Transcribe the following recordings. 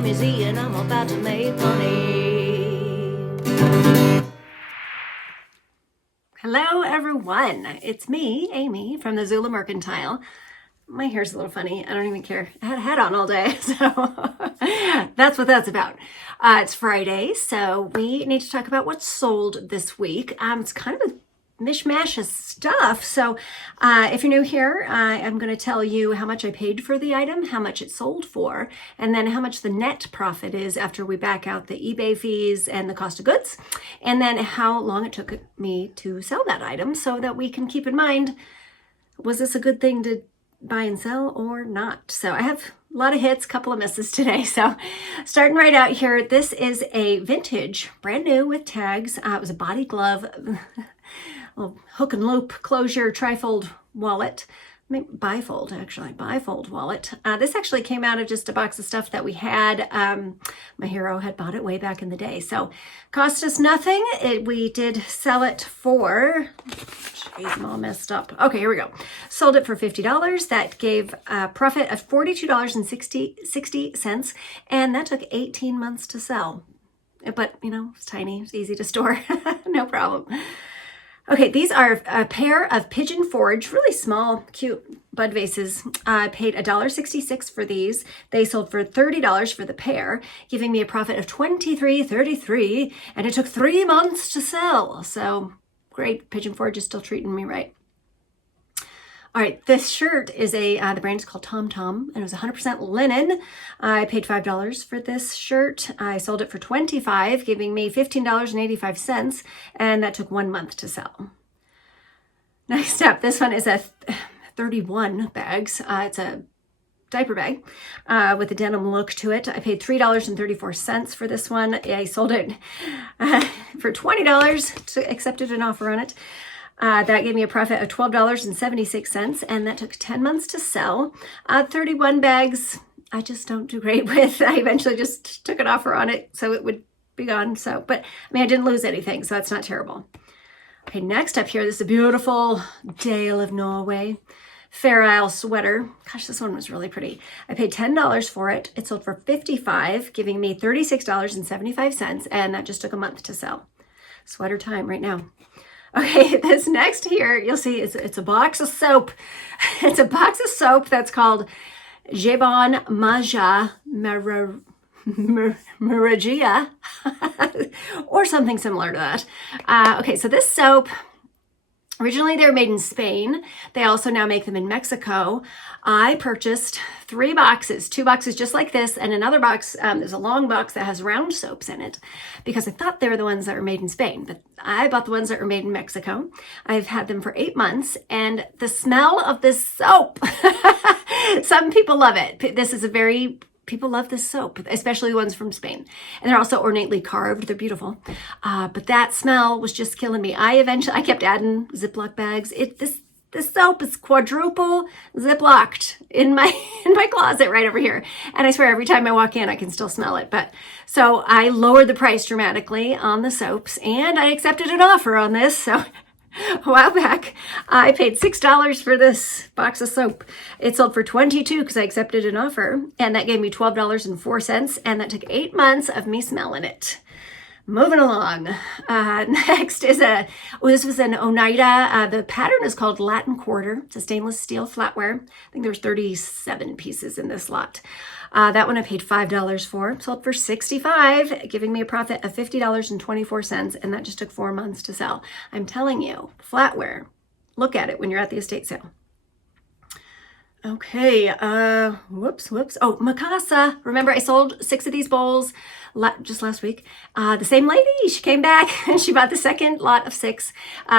Amy Z, and I'm about to make money. Hello, everyone. It's me, Amy, from the Zula Mercantile. My hair's a little funny. I don't even care. I had a hat on all day, so that's what that's about. It's Friday, so we need to talk about what's sold this week. It's kind of a mishmash of stuff. So if you're new here, I'm going to tell you how much I paid for the item, how much it sold for, and then how much the net profit is after we back out the eBay fees and the cost of goods, and then how long it took me to sell that item so that we can keep in mind, was this a good thing to buy and sell or not? So I have a lot of hits, couple of misses today. So starting right out here, this is a vintage, brand new with tags. It was a body glove, little hook and loop closure trifold wallet. Bifold wallet. This actually came out of just a box of stuff that we had. My hero had bought it way back in the day. So cost us nothing. We did sell it for, geez, I'm all messed up. Okay, here we go. Sold it for $50. That gave a profit of $42.60, and that took 18 months to sell. But, you know, it's tiny, it's easy to store, no problem. Okay, these are a pair of Pigeon Forge, really small, cute bud vases. I paid $1.66 for these. They sold for $30 for the pair, giving me a profit of $23.33, and it took 3 months to sell. So great, Pigeon Forge is still treating me right. All right, this shirt is the brand is called Tom Tom, and it was 100% linen. I paid $5 for this shirt. I sold it for $25, giving me $15.85, and that took 1 month to sell. Next up, this one is a 31 bags. It's a diaper bag with a denim look to it. I paid $3.34 for this one. I sold it for $20, accepted an offer on it. That gave me a profit of $12.76, and that took 10 months to sell. 31 bags, I just don't do great with. I eventually just took an offer on it so it would be gone. So, but I mean, I didn't lose anything, so that's not terrible. Okay, next up here, this is a beautiful Dale of Norway Fair Isle sweater. Gosh, this one was really pretty. I paid $10 for it. It sold for $55, giving me $36.75, and that just took a month to sell. Sweater time right now. Okay, this next here, you'll see it's a box of soap. It's a box of soap that's called Jebon Maja Maragia, or something similar to that. Okay, so this soap, originally they were made in Spain. They also now make them in Mexico. I purchased 3 boxes, 2 boxes just like this, and another box, there's a long box that has round soaps in it, because I thought they were the ones that were made in Spain, but I bought the ones that were made in Mexico. I've had them for 8 months, and the smell of this soap, some people love it. People love this soap, especially the ones from Spain. And they're also ornately carved. They're beautiful. But that smell was just killing me. I kept adding Ziploc bags. This soap is quadruple Ziplocked in my closet right over here. And I swear every time I walk in, I can still smell it. But so I lowered the price dramatically on the soaps, and I accepted an offer on this. So a while back, I paid $6 for this box of soap. It sold for $22 because I accepted an offer, and that gave me $12.04, and that took 8 months of me smelling it. Moving along. Next is this was an Oneida. The pattern is called Latin Quarter. It's a stainless steel flatware. I think there's 37 pieces in this lot. That one I paid $5 for. Sold for $65, giving me a profit of $50.24, and that just took 4 months to sell. I'm telling you, flatware. Look at it when you're at the estate sale. Okay, whoops. Oh, Mikasa. Remember, I sold 6 of these bowls just last week. The same lady, she came back and she bought the second lot of 6.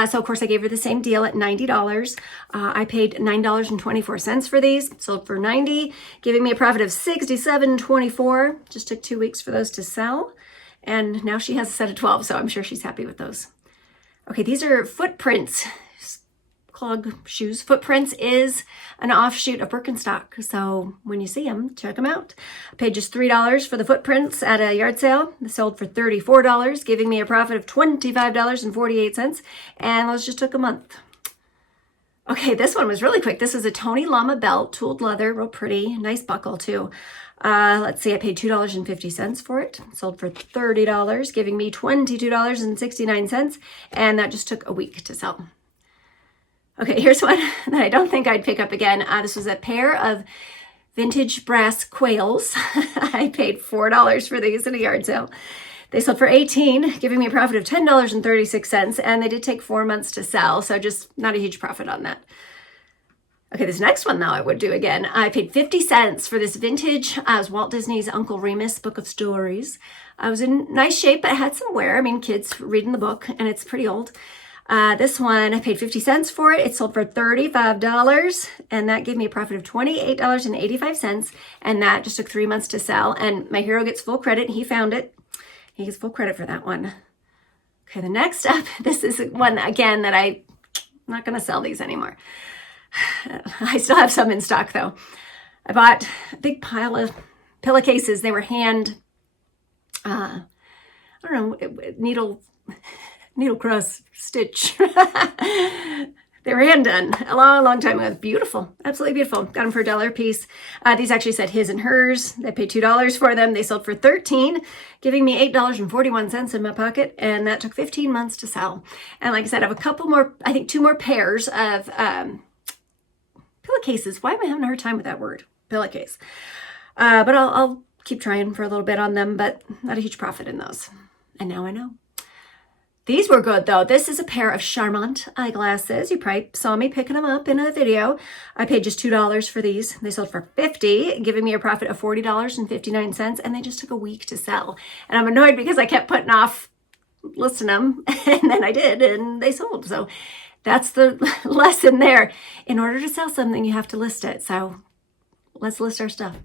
So of course I gave her the same deal at $90. I paid $9.24 for these, sold for $90, giving me a profit of $67.24. Just took 2 weeks for those to sell. And now she has a set of 12, so I'm sure she's happy with those. Okay, these are Footprints. Clog shoes. Footprints is an offshoot of Birkenstock, so when you see them, check them out. I paid just $3 for the Footprints at a yard sale. They sold for $34, giving me a profit of $25.48, and those just took a month. Okay, this one was really quick. This is a Tony Llama belt, tooled leather, real pretty, nice buckle too. Let's see, I paid $2.50 for it. Sold for $30, giving me $22.69, and that just took a week to sell. Okay, here's one that I don't think I'd pick up again. This was a pair of vintage brass quails. I paid $4 for these in a yard sale. They sold for $18, giving me a profit of $10.36, and they did take 4 months to sell, so just not a huge profit on that. Okay, this next one, though, I would do again. I paid 50 cents for this vintage. It was Walt Disney's Uncle Remus Book of Stories. I was in nice shape, but it had some wear. I mean, kids reading the book, and it's pretty old. This one, I paid 50 cents for it. It sold for $35, and that gave me a profit of $28.85, and that just took 3 months to sell. And my hero gets full credit. He found it. He gets full credit for that one. Okay, the next up, this is one, again, that I'm not going to sell these anymore. I still have some in stock though. I bought a big pile of pillowcases. They were hand, I don't know, needle cross stitch. They were hand done a long, long time ago. Beautiful, absolutely beautiful. Got them for $1 a piece. These actually said his and hers. I paid $2 for them. They sold for $13, giving me $8.41 in my pocket, and that took 15 months to sell. And like I said, I have a couple more, I think 2 more pairs of pillowcases. Why am I having a hard time with that word? Pillowcase. But I'll keep trying for a little bit on them, but not a huge profit in those. And now I know. These were good though. This is a pair of Charmant eyeglasses. You probably saw me picking them up in a video. I paid just $2 for these. They sold for $50, giving me a profit of $40.59, and they just took a week to sell. And I'm annoyed because I kept putting off listing them, and then I did, and they sold. So that's the lesson there. In order to sell something, you have to list it. So let's list our stuff.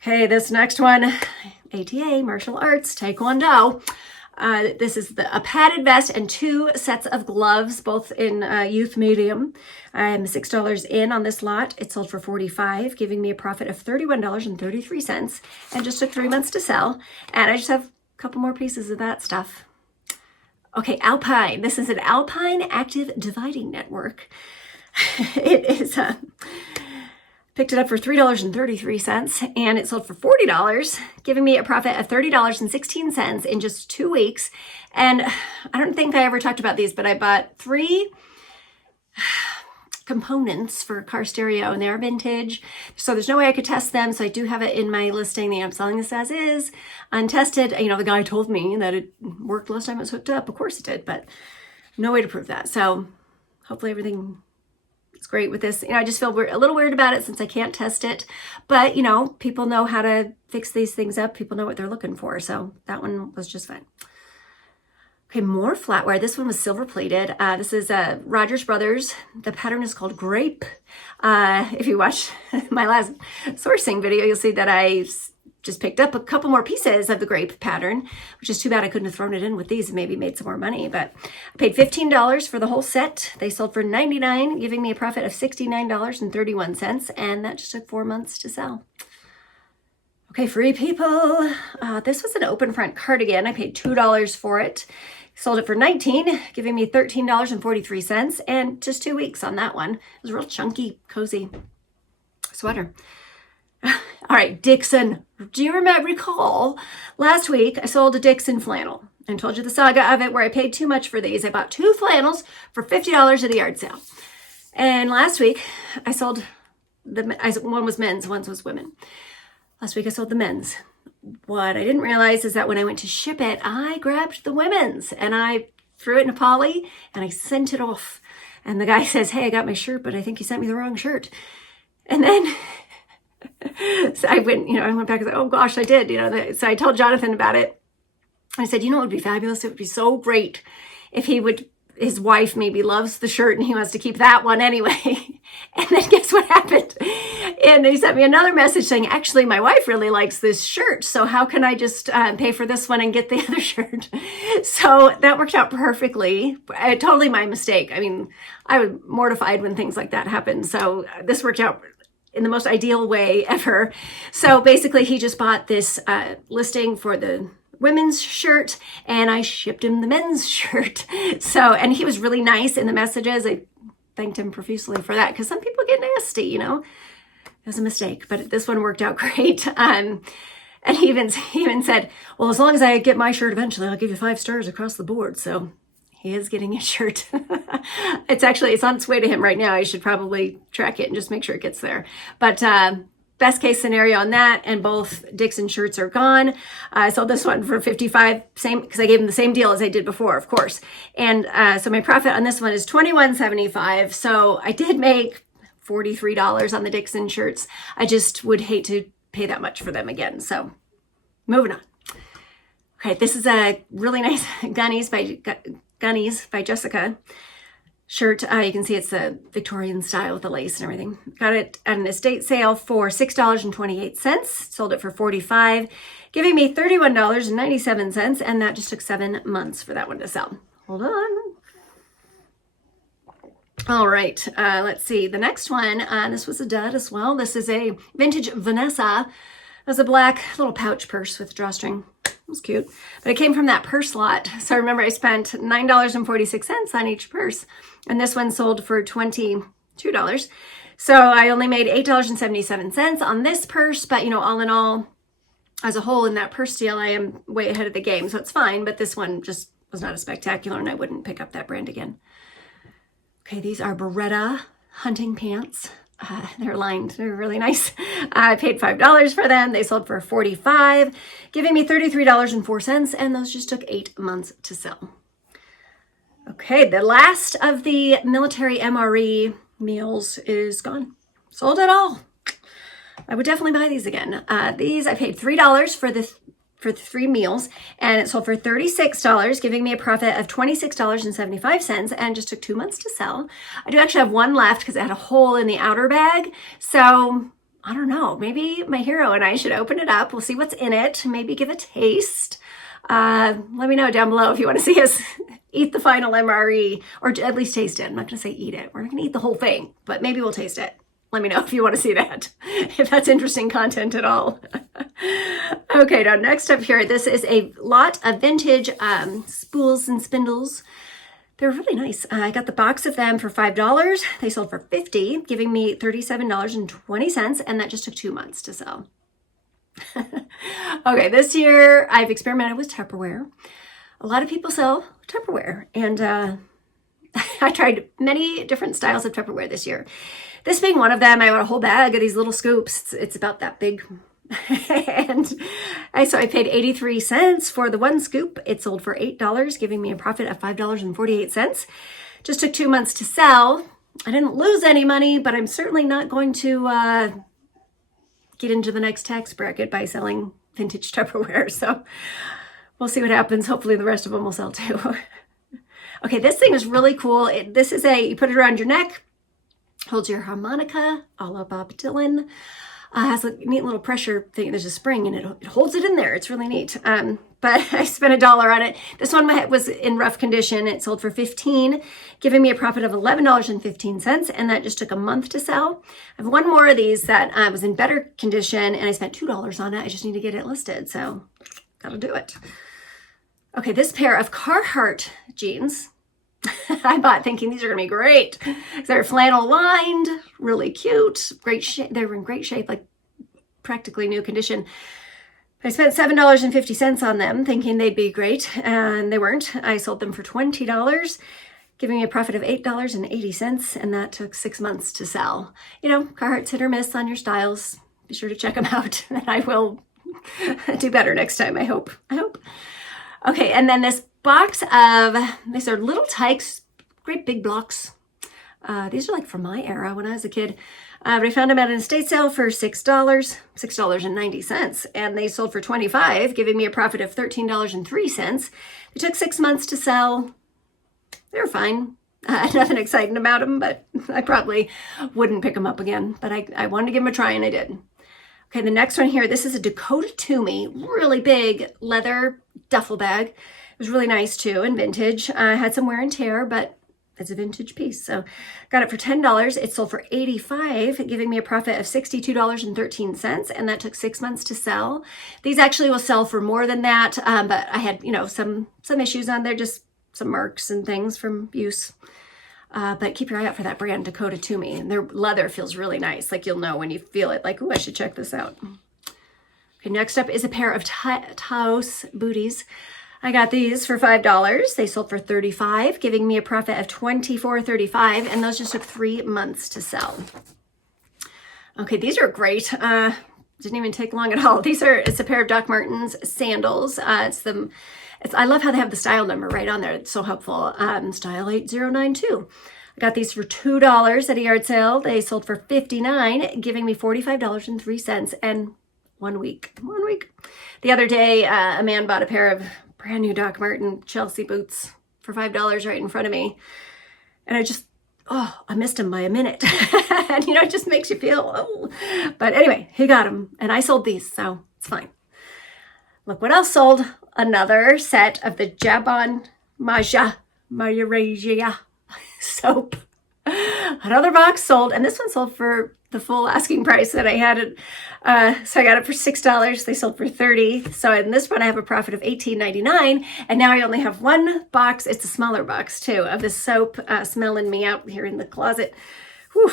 Okay, this next one, ATA, martial arts, Taekwondo. This is a padded vest and 2 sets of gloves, both in youth medium. I'm $6 in on this lot. It sold for $45, giving me a profit of $31.33, and just took 3 months to sell. And I just have a couple more pieces of that stuff. Okay, Alpine. This is an Alpine Active Dividing Network. It is, picked it up for $3.33, and it sold for $40, giving me a profit of $30.16 in just 2 weeks. And I don't think I ever talked about these, but I bought 3 components for a car stereo, and they're vintage, so there's no way I could test them. So I do have it in my listing. I'm selling this as is, untested. You know, the guy told me that it worked last time it was hooked up. Of course it did, but no way to prove that. So hopefully everything is great with this. You know, I just feel a little weird about it since I can't test it, but you know, people know how to fix these things up. People know what they're looking for, so that one was just fine. Okay, more flatware. This one was silver plated. This is Rogers Brothers. The pattern is called Grape. If you watch my last sourcing video, you'll see that I just picked up a couple more pieces of the grape pattern, which is too bad I couldn't have thrown it in with these and maybe made some more money. But I paid $15 for the whole set. They sold for $99, giving me a profit of $69.31, and that just took 4 months to sell. Okay, free people. This was an open front cardigan. I paid $2 for it. Sold it for $19, giving me $13.43, and just 2 weeks on that one. It was a real chunky, cozy sweater. All right, Dixon. Do you recall last week I sold a Dixon flannel and told you the saga of it where I paid too much for these. I bought 2 flannels for $50 at a yard sale. And last week I sold one was men's, one was women. Last week I sold the men's. What I didn't realize is that when I went to ship it, I grabbed the women's and I threw it in a poly and I sent it off. And the guy says, "Hey, I got my shirt, but I think you sent me the wrong shirt." And then so I went back and said, "Oh gosh, I did." So I told Jonathan about it. I said, "You know what would be fabulous? It would be so great if his wife maybe loves the shirt and he wants to keep that one anyway." And then guess what happened? And he sent me another message saying, "Actually, my wife really likes this shirt, so how can I just pay for this one and get the other shirt?" So that worked out perfectly. Totally my mistake. I mean, I was mortified when things like that happen. So this worked out in the most ideal way ever. So basically, he just bought this listing for the women's shirt, and I shipped him the men's shirt. So, and he was really nice in the messages. I thanked him profusely for that, because some people get nasty, It was a mistake, but this one worked out great. And he even said, well, as long as I get my shirt eventually, I'll give you 5 stars across the board. So he is getting his shirt. It's on its way to him right now. I should probably track it and just make sure it gets there. But best case scenario on that, and both Dixon shirts are gone. I sold this one for $55, same, because I gave him the same deal as I did before, of course. And so my profit on this one is $21.75. So I did make $43 on the Dixon shirts. I just would hate to pay that much for them again. So moving on. Okay, this is a really nice Gunnies by Jessica shirt. You can see it's a Victorian style with the lace and everything. Got it at an estate sale for $6.28. Sold it for $45, giving me $31.97, and that just took 7 months for that one to sell. Hold on. All right, let's see. The next one, this was a dud as well. This is a vintage Vanessa. It was a black little pouch purse with drawstring. It was cute, but it came from that purse lot. So remember, I spent $9.46 on each purse, and this one sold for $22. So I only made $8.77 on this purse, but all in all, as a whole in that purse deal, I am way ahead of the game, so it's fine. But this one just was not as spectacular, and I wouldn't pick up that brand again. Okay, these are Beretta hunting pants. They're lined. They're really nice. I paid $5 for them. They sold for $45, giving me $33.04, and those just took 8 months to sell. Okay, the last of the military MRE meals is gone. Sold it all. I would definitely buy these again. These I paid $3 for the 3 meals, and it sold for $36, giving me a profit of $26.75, and just took 2 months to sell. I do actually have one left because it had a hole in the outer bag. So I don't know, maybe my hero and I should open it up. We'll see what's in it, maybe give a taste. Let me know down below if you want to see us eat the final MRE, or at least taste it. I'm not going to say eat it. We're not going to eat the whole thing, but maybe we'll taste it. Let me know if you want to see that, if that's interesting content at all. Okay, now next up here, this is a lot of vintage spools and spindles. They're really nice. I got the box of them for $5. They sold for $50, giving me $37.20, and that just took 2 months to sell. Okay, this year I've experimented with Tupperware. A lot of people sell Tupperware, and I tried many different styles of Tupperware this year. This being one of them, I got a whole bag of these little scoops. It's about that big. And so I paid 83 cents for the one scoop. It sold for $8, giving me a profit of $5.48. Just took 2 months to sell. I didn't lose any money, but I'm certainly not going to get into the next tax bracket by selling vintage Tupperware. So we'll see what happens. Hopefully the rest of them will sell too. Okay, this thing is really cool. This is you put it around your neck, holds your harmonica, a la Bob Dylan. Has a neat little pressure thing. There's a spring and it holds it in there. It's really neat. But I spent $1 on it. This one was in rough condition. It sold for $15, giving me a profit of $11.15, and that just took a month to sell. I have one more of these that was in better condition, and I spent $2 on it. I just need to get it listed, so gotta do it. Okay, this pair of Carhartt jeans I bought thinking these are gonna be great. They're flannel lined, really cute, great shape. They were in great shape, like practically new condition. I spent $7.50 on them thinking they'd be great, and they weren't. I sold them for $20, giving me a profit of $8.80, and that took 6 months to sell. Carhartt's hit or miss on your styles. Be sure to check them out, and I will do better next time, I hope. Okay, and then this box of, these are little tykes, great big blocks. These are like from my era when I was a kid. But I found them at an estate sale for $6.90, and they sold for $25, giving me a profit of $13.03. They took 6 months to sell. They were fine. Nothing exciting about them, but I probably wouldn't pick them up again. But I wanted to give them a try, and I did. Okay, the next one here, this is a Dakota Toomey, really big leather duffel bag. It was really nice too, and vintage. Had some wear and tear, but it's a vintage piece. So got it for $10. It sold for $85, giving me a profit of $62.13, and that took 6 months to sell. These actually will sell for more than that, but I had, some issues on there, just some marks and things from use. But keep your eye out for that brand, Dakota To Me. And their leather feels really nice. Like you'll know when you feel it, like, oh, I should check this out. Okay, next up is a pair of Taos booties. I got these for $5. They sold for $35, giving me a profit of $24.35, and those just took 3 months to sell. Okay, these are great. Didn't even take long at all. It's a pair of Doc Martens sandals. I love how they have the style number right on there. It's so helpful. Style 8092. I got these for $2 at a yard sale. They sold for $59, giving me $45.03, and 1 week. 1 week. The other day, a man bought a pair of brand new Doc Marten Chelsea boots for $5 right in front of me. And I missed him by a minute. And, it just makes you feel, oh. But anyway, he got them. And I sold these, so it's fine. Look what else sold. Another set of the Jabon Maja soap. Another box sold. And this one sold for the full asking price that I had it. So I got it for $6. They sold for $30. So in this one, I have a profit of $18.99. And now I only have one box. It's a smaller box too, of the soap smelling me out here in the closet. Whew.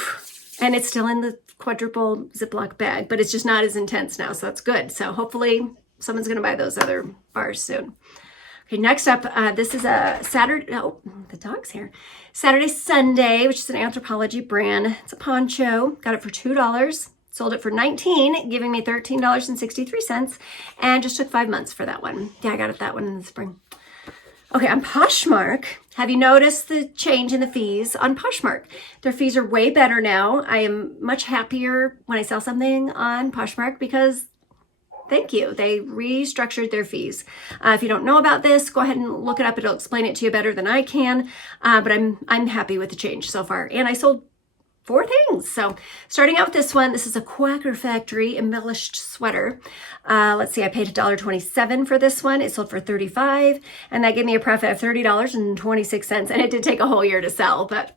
And it's still in the quadruple Ziploc bag, but it's just not as intense now. So that's good. So hopefully someone's going to buy those other bars soon. Okay, next up, this is a Saturday, oh, the dog's here. Saturday Sunday, which is an Anthropologie brand. It's a poncho. Got it for $2. Sold it for $19, giving me $13.63, and just took 5 months for that one. Yeah, I got that one in the spring. Okay, on Poshmark, have you noticed the change in the fees on Poshmark? Their fees are way better now. I am much happier when I sell something on Poshmark because thank you. They restructured their fees. If you don't know about this, go ahead and look it up. It'll explain it to you better than I can. But I'm happy with the change so far. And I sold 4 things. So starting out with this one, this is a Quaker Factory embellished sweater. Let's see, I paid $1.27 for this one. It sold for $35, and that gave me a profit of $30.26. And it did take a whole year to sell, but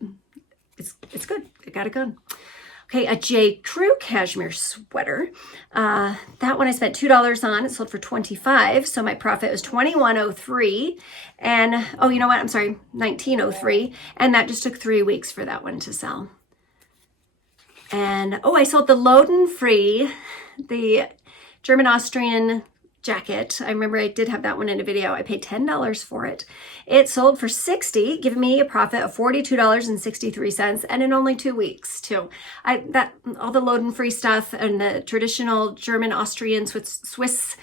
it's good. I got it good. Okay, a J. Crew cashmere sweater. That one I spent $2 on. It sold for $25, so my profit was $21.03. And, oh, you know what? I'm sorry, $19.03. And that just took 3 weeks for that one to sell. And, oh, I sold the Loden-free, the German-Austrian jacket. I remember I did have that one in a video. I paid $10 for it. It sold for $60, giving me a profit of $42.63, and in only 2 weeks too. All the Loden-free stuff and the traditional German, Austrian, Swiss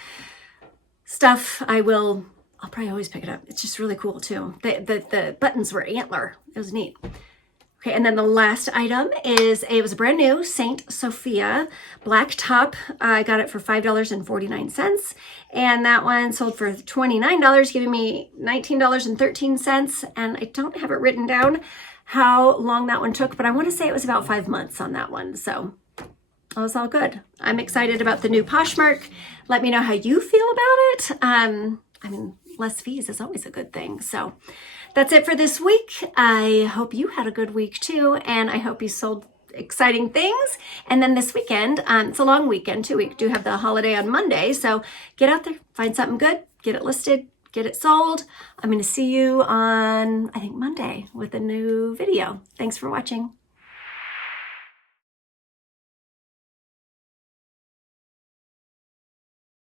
stuff, I'll probably always pick it up. It's just really cool too. The buttons were antler. It was neat. Okay, and then the last item it was a brand new Saint Sophia black top. I got it for $5.49, and that one sold for $29, giving me $19.13. And I don't have it written down how long that one took, but I want to say it was about 5 months on that one. So it was all good. I'm excited about the new Poshmark. Let me know how you feel about it. Less fees is always a good thing. So that's it for this week. I hope you had a good week too, and I hope you sold exciting things. And then this weekend, it's a long weekend too. We do have the holiday on Monday, so get out there, find something good, get it listed, get it sold. I'm going to see you on, I think, Monday with a new video. Thanks for watching.